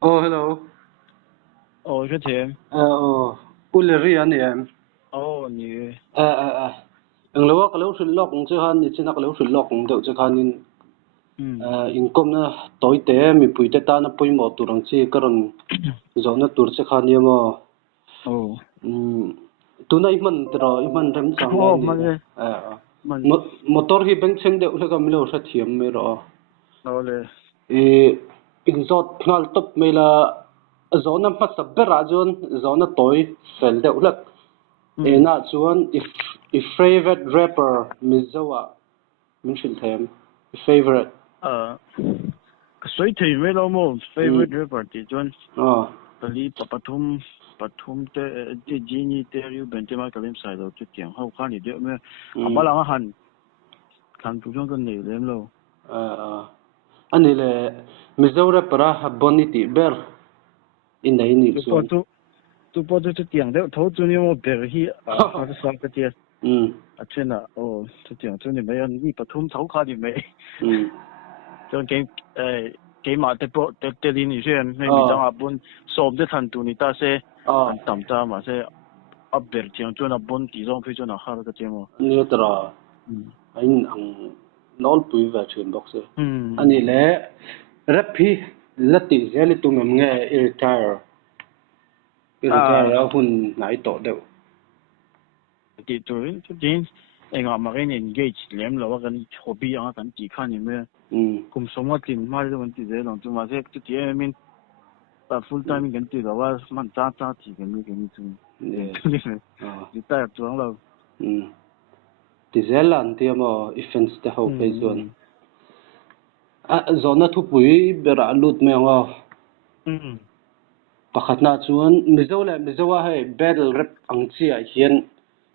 Oh, hello. Oh, cái thiệt. Uleri anh em. Oh, như. Ang lawa kalau sulok ng chahan ni china kalau sulok ng deu chahan income na toy te mi puite ta na pui mo turang chi karon zona tur chahan ni mo. Oh. Tuna iman tro iman rem chang Oh, ni. man. Man. Motor hi beng cheng deu la kam lo sa thiam me ro. Oh, le. Exhaust ngal top me la zona pa sabera jon zona toy fel deu lak. Na chuan if favorite rapper Mizowa min shil them favorite Sweet thì mấy đâu mà favorite rapper thì John. Kali pathum te Genie te you bente ma kalim sai lo chút tiếng hậu khăn thì đeo me. Amma lang han kan tu jong kan nei lem lo. Ani le Mizo rapper boniti ber in nei ni chuan tu po tu tiếng đeo thấu tu ni mo ber hi ha sa ka tia. Trên là tu tiếng tu ni mấy anh đi pathum thấu khá thì mấy. Cho cái mà tế lý như thế này mình đang áp dụng số để thành tụ ta sẽ tạm ta mà sẽ áp dụng tiếng cho nó bốn tỷ trong phía cho nó khác cái tiếng mà như thế anh nói tuổi về chuyện bốc xe anh ấy lẽ rap hi là tỷ giá lịch tung nghe retire ở hun nãy tổ đều thì tôi tiếng anh mà cái engage làm là cái hobby anh cái chỉ看你们cùng sống ở trên mà cái vấn đề đấy là chúng mà sẽ cái tiếng mình full time cái tiếng làว่ามันจ้าที่กันมีกันchung thì ta chuang lo tỷ giá là anh tiêm mà offense để hậu bây giờ zona thu bụi bera lut me ngo pakhat na chuan mizo hai battle rap angchi a hian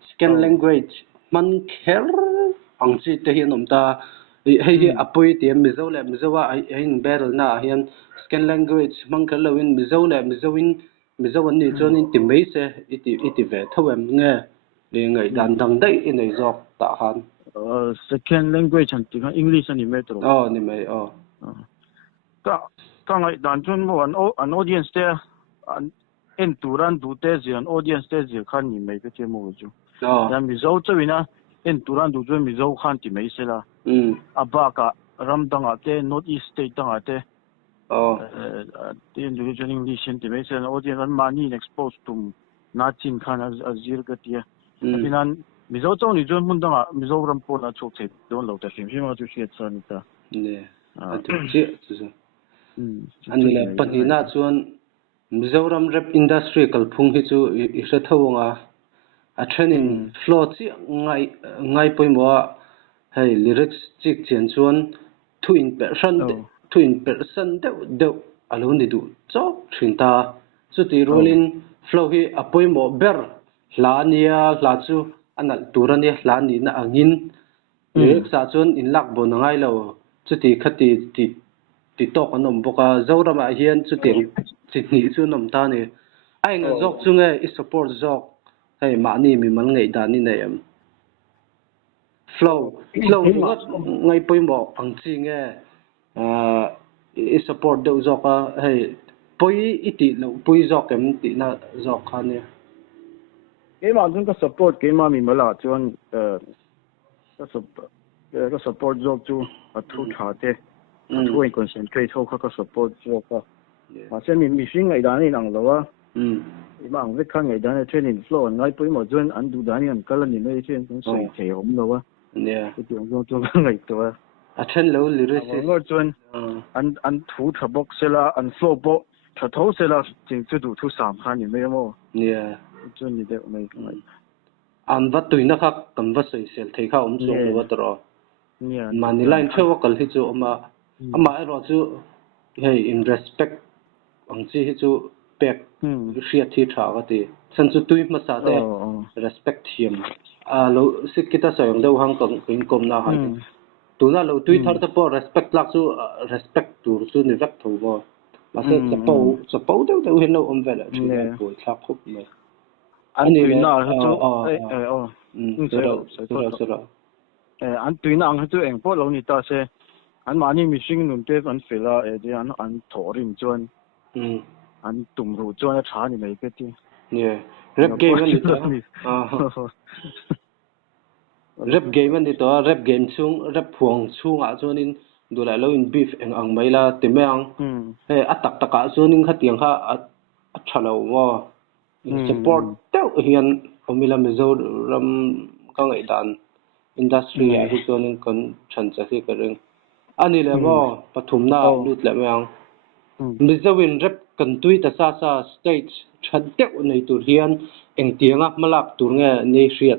scan language man kher angchi te hian omta hei apoi te mizo a hin battle na hian scan language man kher lowin mizo an ni chuan in timei se iti ve thawem nge le ngai dan dang dai in ei jok ta han second language and English and metro ni mai ka ngai dan chun mo an audience there en turan du te an audience te ji khan ni mai ke che mo ju dan mi zo chawina en turan du chu mi zo khan ti mai se la abaka ramdang ate north east state dang ate the individual English ti mai se audience an mani exposed to na chin khan azir ka tia dinan mi zo chong ni chun mun dang mi zo ram po na chok che don lo ta sim ma chu she chan ta ne atu che chu ani la panina chuan Mizoram rap industry kalphung hi chu I hre thawanga a thenin flow chi ngai poimo hei lyrics chik chen chuan thu in person deu alo ni du chok thrinta chuti rolin flow hi a poimo ber hlania hla chu anal turani hlani na angin lyrics a chuan in lak bon ngai lo chuti khati ti tok anom boka zorama hian chuti chini chu nom ta ni ai nga jok chu nge I support jok hei ma ni mi mal ngei dan ni nei flow ngot ngai poimo ang chi nge I support deu jok a hei poi iti lo poi jok em ti na jok khan ni cái mà chúng ta support cái mà mình mới là chuan cái support job chu a thu thả thế thu anh concentrate thôi cái support job mà xem mình sinh ngày đó này nặng lâu á mà anh biết khăn ngày đó này training flow ngay tới một chuan anh đủ đó này anh cái lần này này trên cũng sôi chạy ổn lâu á cái chuyện cho ngày đó a then lo lyrics ngor chuan anh thu thả bốc xe là anh flow bốc thả thấu xe là chính chú đủ thu sắm khăn như mấy mô chuan như thế này an va tuina kha kan va sei sel thei kha so lo tro mani line thewa kal hi chu ama ro chu hey in respect ang chi hi chu pek ria thi tha ga ti san chu tui ma sa te respect hiam a lo sikita soyong deu hang kan kom na ha tuna lo tui thar ta po respect lak chu respect tur chu ni vak tho bo ma se chapo deu hin lo vela chu ko thak khup me anh tùy nào hết chú anh tùy nào hết chú anh bỏ lâu nít ta sẽ anh mà anh mình sinh nung tết anh phải là thì anh thổ rim chuan anh tụm rồi cho nó trả như mấy cái gì rap game anh đi to rap game anh đi to rap game chung rap phuang chung à cho nên đồ lại lâu in beef anh mấy là tìm anh tắc cả cho nên khát tiếng ha trả lâu mà support tiêu hiện ông mình làm giờ làm cái ngày đàn industry à cho nên cần chân chắc cái rừng anh đi làm mà bắt thùng na lút lại mấy anh bây giờ win rap cần tùy ta sa stage chân tiêu này tụi hiện anh tiếng á mà lạc tụi nghe này siết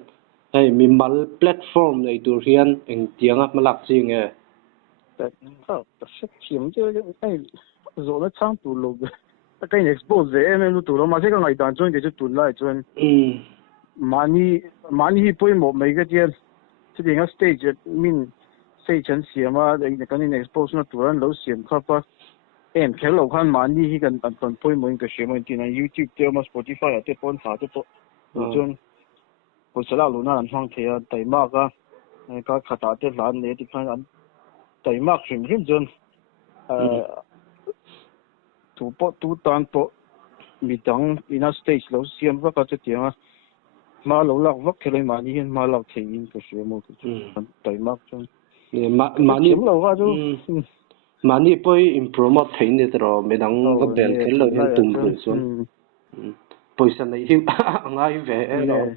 hay mình mal platform này tụi hiện anh tiếng á mà lạc gì nghe sẽ kiếm chứ cái rồi nó sang tụi lục cái expose em tụi nó mà sẽ cái ngày đàn cho cái tụi lại cho mani bôi một mấy cái chuyện这个 stage min say chen xian ma de kan in expose na turan lo xian kha pa em khel lo khan man ni hi kan tan poi mo ka shemo tin na YouTube te ma Spotify te pon sa te to chun ko sala lu na an hang the ya tai ma ka khata te lan ne ti khan an tai ma khim him chun tu tan po mi tang in a stage lo xian wa ka te tiang mà lâu lâu vấp cái này mà đi mà lâu thì in cái gì mà cái tay mắc chứ mà đi lâu quá chứ mà đi bơi improve thấy như thế rồi mấy đằng vấp bèn cái lâu hiện tùng rồi xuống bơi sang này hiu ngay về rồi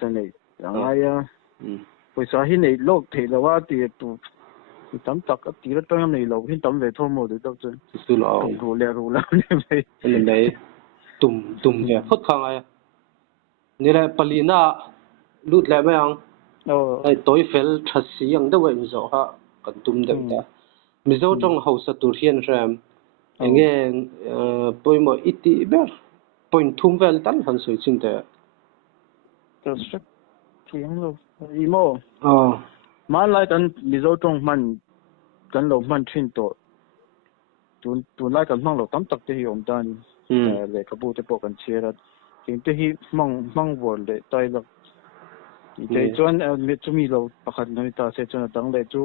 sang này ngay bơi sang hiện này lâu thì là quá thì tụ tắm tắc tí là trong này lâu hiện tắm về thôi mà được đâu chứ từ lâu rồi này nên đấy tùng về phất khang aiนี่แหละปลีน่าลุดแล้วไหมอังไอ้ตัวเฟลทัศน์ยังได้ไว้มิโซฮะกันตุ้มเด็กแต่มิโซจงเฮาสตูเรียนแรมเองปอยมาอิติเบอร์ปอยทุ่มเวลตันหันสวยจริงแต่ก็สักเที่ยงเราอีโมมาไล่กันมิโซจงมันกันเรามันชินโตตุนไล่กันมั่งเราตั้มตักที่ยอมดันเลยกระบูจะปกันเชียร์สิ่งที่มั่งวัวเลยตายแล้วแต่จวนมีจุมีเราประคันน้อยตาเสียจวนตั้งเลยจู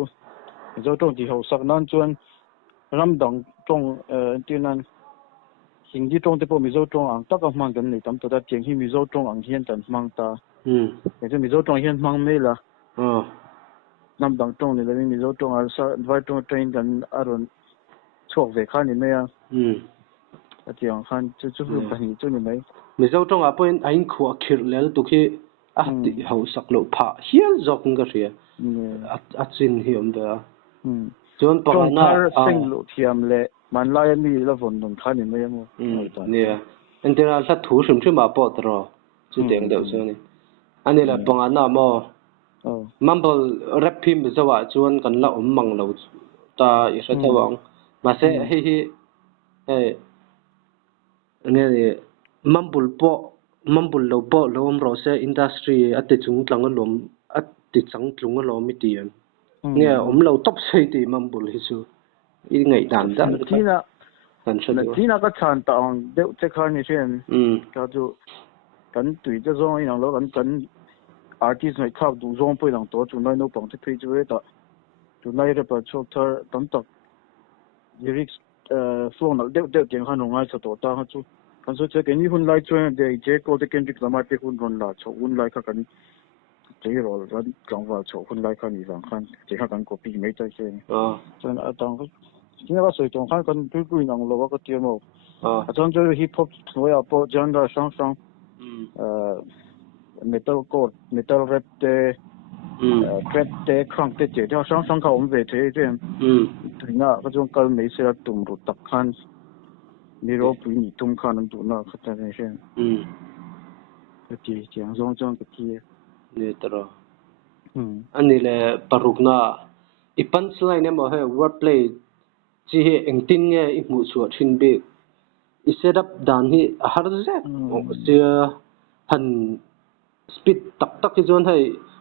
เจ้าตรงที่เขาสักนั้นจวนรำดังตรงที่นั้นสิ่งที่ตรงที่พอมีเจ้าตรงอ่างตักมั่งกันเลยตั้มตัวแต่เจียงที่มีเจ้าตรงอ่างเฮียนแต่มั่งตาแต่จะมีเจ้าตรงเฮียนมั่งไม่ละรำดังตรงนี่เลยมีเจ้าตรงอะไรสักไว้ตรงเทรนกันอารมณ์โชคเวข้านี่ไม่อ่ะเจียงข้าจะรู้กันนี่จุนี่ไหมมิโซจงอาเป็นไอ้ขวาขีดแล้วตุกี้ติเขาสักโลผ่าเฮียจอกกันเสียจินเหี่ยมเด้อจนปองน่ะเส้นโลเทียมเลยมันไล่มีแล้วฝนตกข้านี่ไม่ยังเนี่ยอันเดียวเราถูสมชื่อมาปอดรอจุดเด่นเดียวเสียนี่อันนี้แหละปองน่ะมอมันบอลแรปพิมพ์จะว่าจวนกันละมังเราตาอีสัตว์วังมาเสะให้เนี่ยมัมบุลโลโปโลมเราเซอินดัสทรีอัติจุงตลังก็ลมอัติจังตลุงก็ลมไม่ดีเนี่ยเราท็อปใช่ดีมัมบุลฮิซูอีไงดันดันที่น่ะก็ชานตองเดี๋ยวจะข้านี่เช่นก็จะกันตุยจะร้องอย่างเรากันอาร์ติสต์ในข้าวดูร้องไปหลังตัวจุดนั้นเราปังที่เพจไว้ต่อจุดนั้นเราไปชกเธอตั้งแต่ลิริกส่งนั้นเดี๋ยวเกี่ยงข้าหนุ่มง่ายสุดตัวตาเขาจุกันสุดท้ายกันนี่หุ่นไล่ช่วยเดี๋ยวเจ๊ก็จะเก่งที่สามารถเป็นหุ่นคนละชกหุ่นไล่ข้ากันเจ๊รอแล้วกลางวันชกหุ่นไล่ข้านี่หลังข้าเจ๊ข้ากันก็ปีไม่ใจเช่นจนอาจารย์ก็ที่นี่ว่าสวยตรงข้ากันดูหนังเราว่าก็เตรียมเอาอาจารย์จะฮิปฮอปสวยอ่ะพอจันดาช่างเมทัลโกดเมทัลแรปเตแรปเตครั้งเตเจ๊ที่ช่างเขาผมเวทีเช่นถึงน่ะก็จงกันไม่เสียตุ่มรุดตักขันมีรบมีตุ้มข้านั่งตัวน่ะเขาจะได้เช่นก็ที่เจียงจงก็ที่เนี่ยตลอดอันนี้แหละปรุกน่ะอีพันสไลน์เนี่ยมาให้ wordplay ที่เองติ้งเงี้ยอีหมู่ส่วนชิ้นเบกอีเซตับด่านที่ฮาร์ดเซ็ตเสียหันสปีดตักที่จวนให้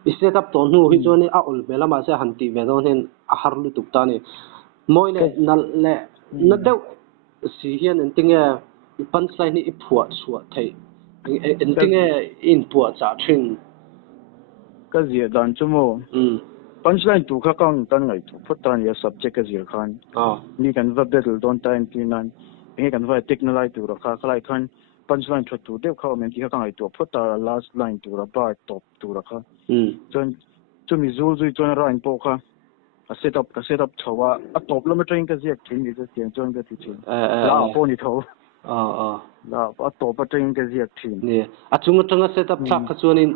อีเซตับตัวนู้ที่จวนนี่เอาเวลามาเสียหันตีเวลาเห็นฮาร์ดลุตุกตานี่มวยเลยนั่นแหละนั่นเดียวสีเฮียนติ้งเงี้ยอีพันสไลน์นี่อีผัวส่วนไทยติ้งเงี้ยอินผัวจ่าชิงก็เสียด่านชั่วโมงpunchline ถูกข้ากังตั้งไงถูกพัฒนา subject ก็เสียขันนี่กันว่า battle don't time ที่นั้น ให้กันว่าเทคโนโลยีตัวละค่ะอะไรคัน punchline ชุดตัวเดียวเขาเหมือนที่เขาตั้งไอ้ตัวพุทธ last line ตัวละบาร์ตบตัวละค่ะจนมีซูซูจนอะไรพวกค่ะset up ชัวร์ตบแล้วมันจะยังก็เสียทีนี้จะเสียงจนก็ที่จริงลาพอนี่เท่าลาตบจะยังก็เสียทีเนี่ยจุงจังก็ set up ทักก็ชวนนี่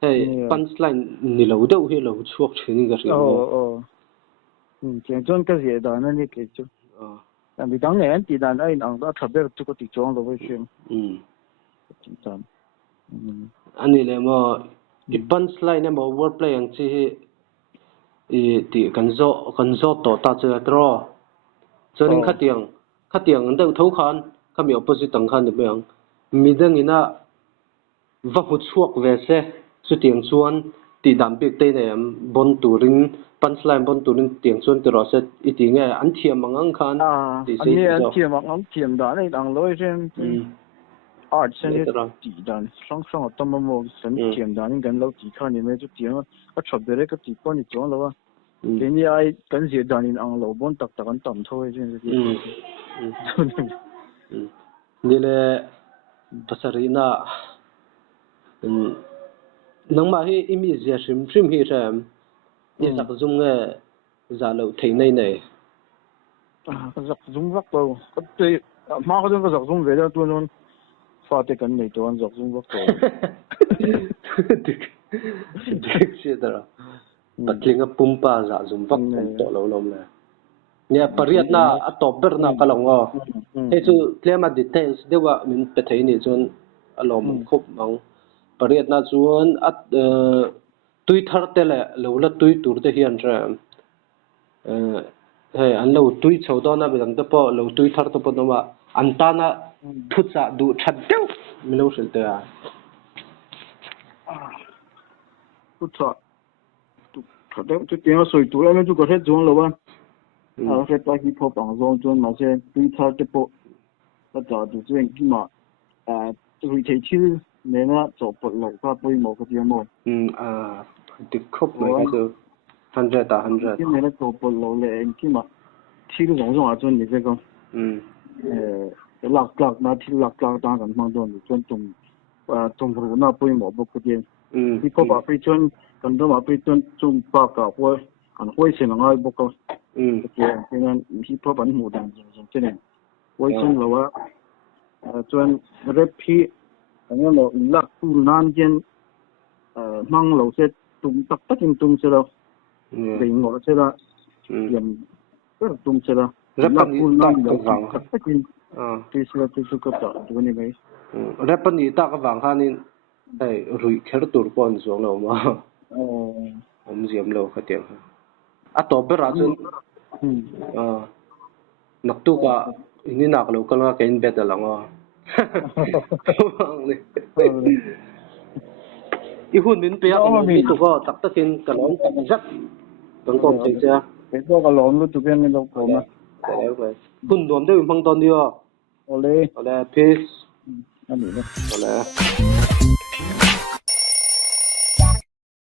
เฮ้ย punchline นี่เราเดี๋ยวให้เราช่วยทีนี้ก็สิเสียงจนก็เสียดานนั่นนี่คือจุแต่มีตั้งแต่ที่นั่นไอ้หนังก็ทับเบิกทุกที่จงเราไปเชื่อจริงจังอันนี้เลยมั้งpunchlineเนี่ยมั้ง wordplay อย่างที่ที่กันโซต่อตาเจอตรอจนขัดเตียงเดินทุ่งขันข้ามี opposite ต่างขันเดียวมีเรื่องนี้นะว่าหุ่นชวกเวสสุดเตียงชวนที่ดำปีกเตยเนี่ยบนตูรินpunchline บนตูรินเตียงชวนตรอเสร็จอีทีเนี่ยอันเทียมมังขันอันนี้อันเทียมมังเทียมได้ในอังโลเช่นart เช่นที่ดันช่องตั้มโมสันเทียมได้ในกันเราที่ขันนี่ไม่จุดเทียมก็ชอบเด็กก็ที่ป้อนที่จงแล้วว่าเดี๋ยวนี้ไอ้กันเสียดานินอังโลบนตักกันต่ำเท่าไหร่เช่นที่นี่แหละภาษารีน่านังมาให้อิมิเซียชิมให้แรมนี่สักจุงเงจะเราที่ไหนก็สักจุงรักเราก็จะมาก็ต้องก็สักจุงเวลาตัวนั้นฟาดกันในตัวนั้นสักจุงรักเราเด็กเสียดละปัจจุบันปุ่มป้าจะจุ่มฟักปุ่มโตเราล้มเลยเนี่ยปริยัติน่ะอัตโตเบอร์น่ะก็ลงอ่ะเฮ้ยจู่เคลียร์มาดีเทลส์เดี๋ยวว่ามันเป็นที่นี่จนอารมณ์ครบมั้งปริยัติน่ะจวนตุยทาร์เตล่เราละตุยตูร์เทียนใช่เฮ้ยอันเราตุยชาวดอนน่ะเป็นตั้งแต่พอเราตุยทาร์ตัวพอนั่นว่าอันตาน่ะทุกอย่างดูชัดเดียวไม่รู้สึกตัวทุกอย่างเดี๋ยวจะเตรียมสวยตัวแล้วมันจะก็เฮ็ดจงแล้วว่าเฮ็ดไปฮิปฮอปบางจงจนมาเช่ตุยทาร์เตปก็จะดูเรื่องที่มาวิธีที่เนี่ยนะจะปลดล็อกก็ปวยหมอก็เตรียมหมดติดครบเลยก็คือ100 ต่อ 100ที่เนี่ยนะจะปลดล็อกเลยที่มาที่รู้จงอาจจะนี่ก็หลักนะที่หลักต่างกันบางตัวนี่จนตรงรู้นะปวยหมอบอกก็เตรียมที่เขาบอกไปจนกันต้องมาไปจนปากกับว่าอันห้วยเสียงอะไรบอกก็เกี่ยวกับงานที่พ่อปันหมู่ดังจริงๆห้วยจนแล้วว่าจนเรื่องพี่อันนี้เราหลักตูนานเจนมั่งเราเสร็จตุ้มตักตักกินตุ้มเสร็จแล้วเรื่องเราเสร็จแล้วยังก็ตุ้มเสร็จแล้วหลักตูนานเราตักตักกินที่เสร็จที่สุดก็ต่อตัวนี้ไหมเรื่องนี้ตักกับวางข้านี่ไอ้รุ่ยเชิดตัวก่อนส่งเรามาผมเสียมเราขัดเตียงอ่ะต่อไปราชนักตุกะอินี่นักเราก็น่าเก่งเบ็ดแล้วงออีหุ่นมินเปียกมีตุกะตักตะกินกระหล่อมจัดต้องกลมจริงจ้ะเป็นตัวกระหล่อมรู้ตุกะนี่เรากลมนะแต่แล้วไปหุ่นรวมได้เป็นพังตอนเดียวโอเล่พีซอันนี้นะโอเล่